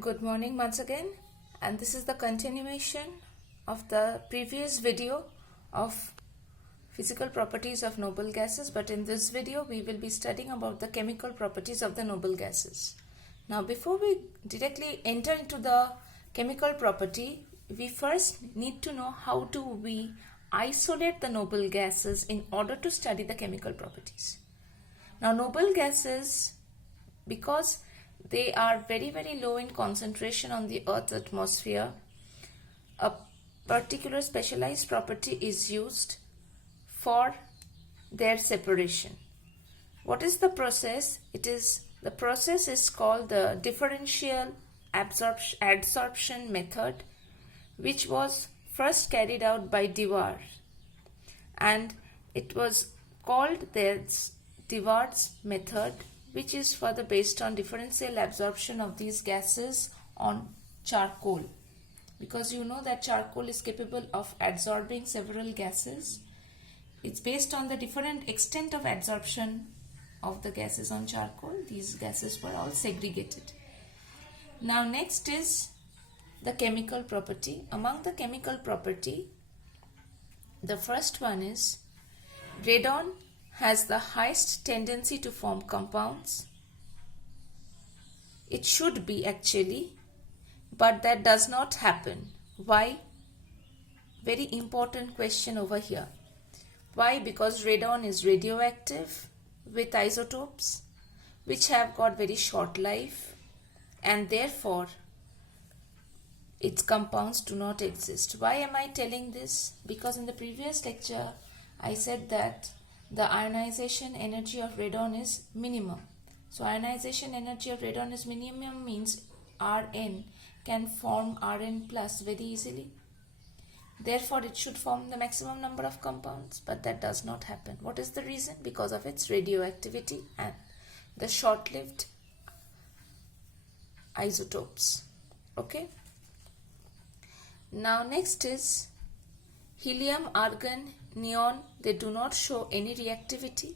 Good morning once again, and this is the continuation of the previous video of physical properties of noble gases, but in this video we will be studying about the chemical properties of the noble gases. Now before we directly enter into the chemical property, we first need to know how do we isolate the noble gases in order to study the chemical properties. Now noble gases, because they are very low in concentration on the Earth's atmosphere, a particular specialized property is used for their separation. What is the process? The process is called the differential adsorption method, which was first carried out by Dewar, and it was called Dewar's method, which is further based on differential absorption of these gases on charcoal, because you know that charcoal is capable of absorbing several gases. It's based on the different extent of adsorption of the gases on charcoal. These gases were all segregated. Now next is the chemical property. Among the chemical property, the first one is radon has the highest tendency to form compounds. It should be actually, but that does not happen. Why? Very important question over here. Why? Because radon is radioactive with isotopes which have got very short life, and therefore its compounds do not exist. Why am I telling this? Because in the previous lecture I said that the ionization energy of radon is minimum. So ionization energy of radon is minimum means Rn can form Rn plus very easily. Therefore it should form the maximum number of compounds, but that does not happen. What is the reason? Because of its radioactivity and the short-lived isotopes. Okay. Now next is helium, argon, neon. They do not show any reactivity,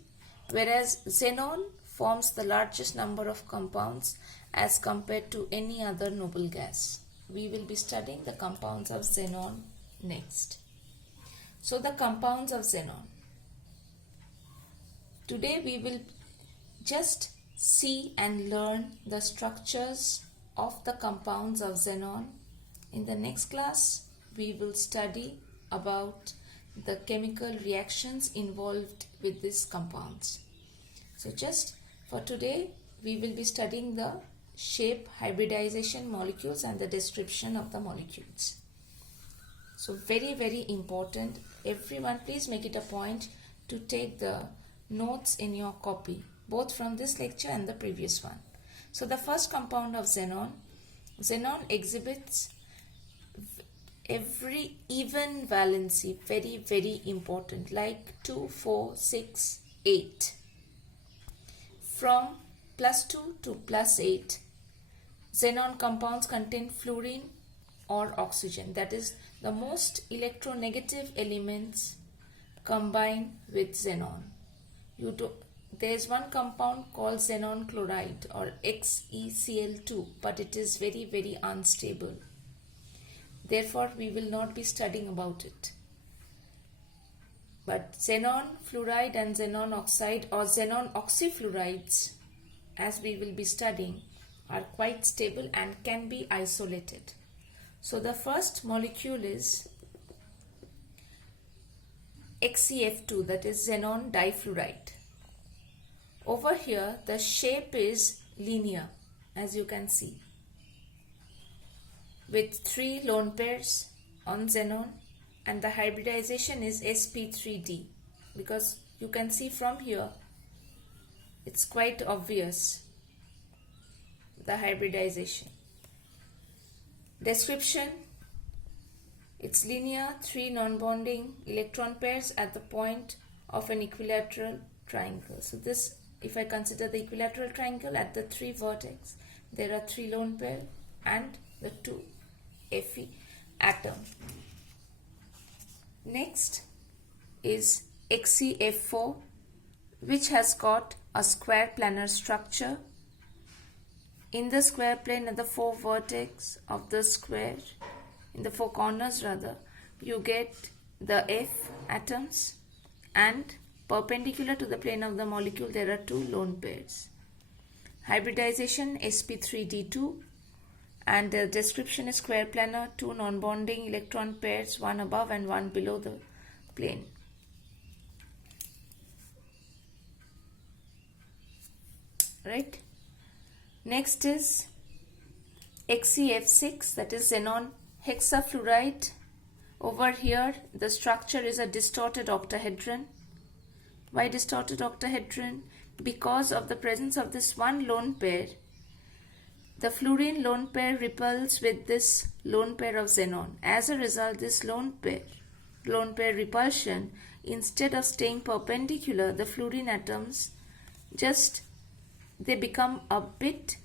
whereas xenon forms the largest number of compounds as compared to any other noble gas. We will be studying the compounds of xenon next. So the compounds of xenon. Today we will just see and learn the structures of the compounds of xenon. In the next class we will study about the chemical reactions involved with these compounds. So just for today we will be studying the shape, hybridization molecules and the description of the molecules. So very important. Everyone please make it a point to take the notes in your copy, both from this lecture and the previous one. So the first compound of xenon. Xenon exhibits every even valency, very important, like 2, 4, 6, 8. From +2 to +8, xenon compounds contain fluorine or oxygen. That is the most electronegative elements combine with xenon. There is one compound called xenon chloride or XeCl2, but it is very unstable. Therefore, we will not be studying about it. But xenon fluoride and xenon oxide or xenon oxyfluorides, as we will be studying, are quite stable and can be isolated. So the first molecule is XeF2, that is xenon difluoride. Over here the shape is linear, as you can see, with 3 lone pairs on xenon, and the hybridization is sp3d, because you can see from here it's quite obvious, the hybridization. Description: it's linear, 3 non-bonding electron pairs at the point of an equilateral triangle. So this, if I consider the equilateral triangle, at the 3 vertex there are 3 lone pair and the 2 Fe atom. Next is XeF4, which has got a square planar structure in the square plane at the four vertex of the square, in the four corners rather, you get the F atoms, and perpendicular to the plane of the molecule there are two lone pairs. Hybridization sp3d2, and the description is square planar, two non-bonding electron pairs, one above and one below the plane. Right? Next is XeF6, that is xenon hexafluoride. Over here the structure is a distorted octahedron. Why distorted octahedron? Because of the presence of this one lone pair. The fluorine lone pair repels with this lone pair of xenon. As a result, this lone pair repulsion, instead of staying perpendicular, the fluorine atoms they become a bit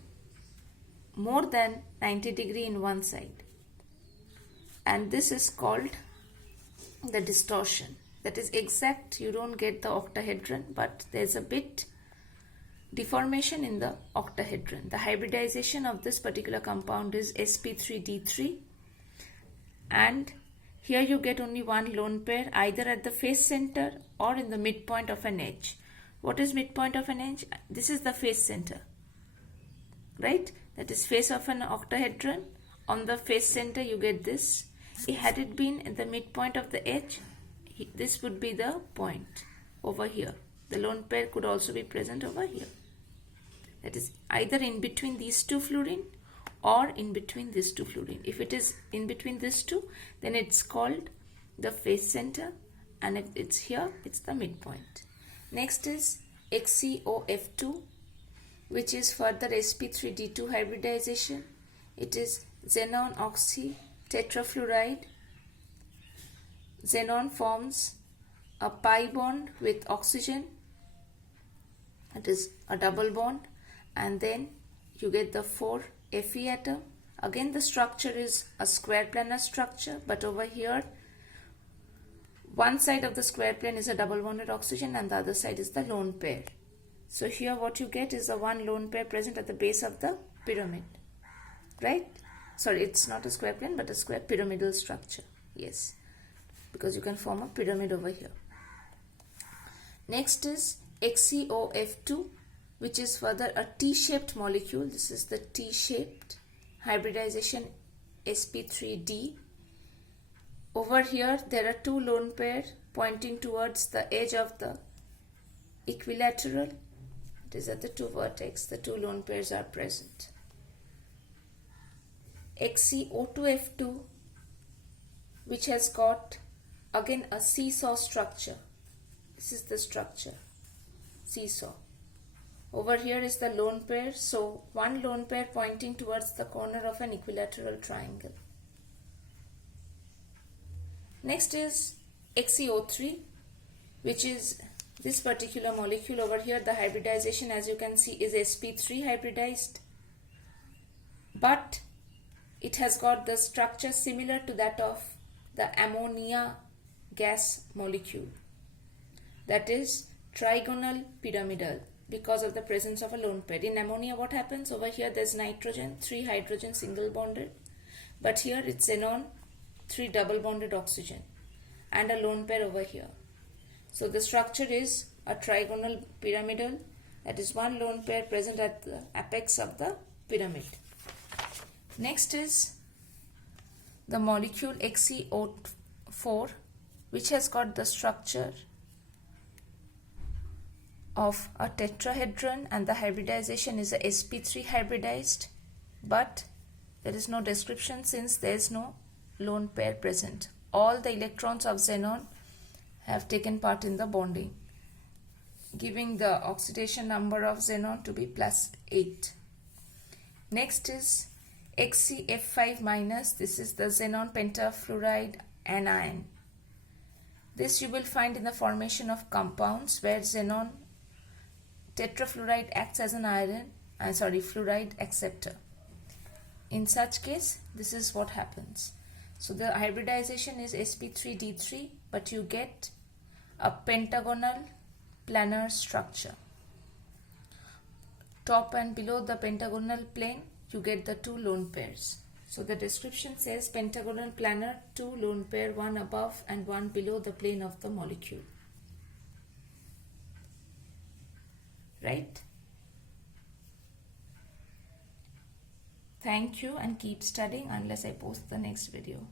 more than 90 degree in one side, and this is called the distortion. That is exact, you don't get the octahedron, but there's a bit deformation in the octahedron. The hybridization of this particular compound is sp3d3, and here you get only one lone pair, either at the face center or in the midpoint of an edge. What is midpoint of an edge? This is the face center, right? That is face of an octahedron. On the face center you get this. Had it been at the midpoint of the edge, this would be the point over here. The lone pair could also be present over here. That is either in between these two fluorine or in between these two fluorine. If it is in between these two, then it's called the face center, and if it's here, it's the midpoint. Next is XeOF2, which is further sp3d2 hybridization. It is xenon oxy tetrafluoride. Xenon forms a pi bond with oxygen. It is a double bond, and then you get the 4 Fe atom. Again, the structure is a square planar structure, but over here one side of the square plane is a double bonded oxygen and the other side is the lone pair. So here what you get is the one lone pair present at the base of the pyramid, right? Sorry, it's not a square plane but a square pyramidal structure. Yes, because you can form a pyramid over here. Next is XeOF2, which is further a T-shaped molecule. This is the T-shaped hybridization sp3d. Over here there are two lone pair pointing towards the edge of the equilateral. It is at the two vertex. The two lone pairs are present. XeO2F2, which has got again a seesaw structure. This is the structure, seesaw. Over here is the lone pair, so one lone pair pointing towards the corner of an equilateral triangle. Next is XeO3, which is this particular molecule. Over here the hybridization, as you can see, is sp3 hybridized, but it has got the structure similar to that of the ammonia gas molecule, that is trigonal pyramidal, because of the presence of a lone pair. In ammonia what happens? Over here there's nitrogen, 3 hydrogen single bonded, but here it's xenon, 3 double bonded oxygen, and a lone pair over here. So the structure is a trigonal pyramidal, that is one lone pair present at the apex of the pyramid. Next is the molecule XeO4, which has got the structure of a tetrahedron, and the hybridization is a sp3 hybridized, but there is no description since there is no lone pair present. All the electrons of xenon have taken part in the bonding, giving the oxidation number of xenon to be +8. Next is XeF5-. This is the xenon pentafluoride anion. This you will find in the formation of compounds where xenon tetrafluoride acts as an fluoride acceptor. In such case, this is what happens. So the hybridization is sp3d3, but you get a pentagonal planar structure. top and below the pentagonal plane, you get the two lone pairs. So the description says pentagonal planar, two lone pair, one above and one below the plane of the molecule. Right? Thank you and keep studying unless I post the next video.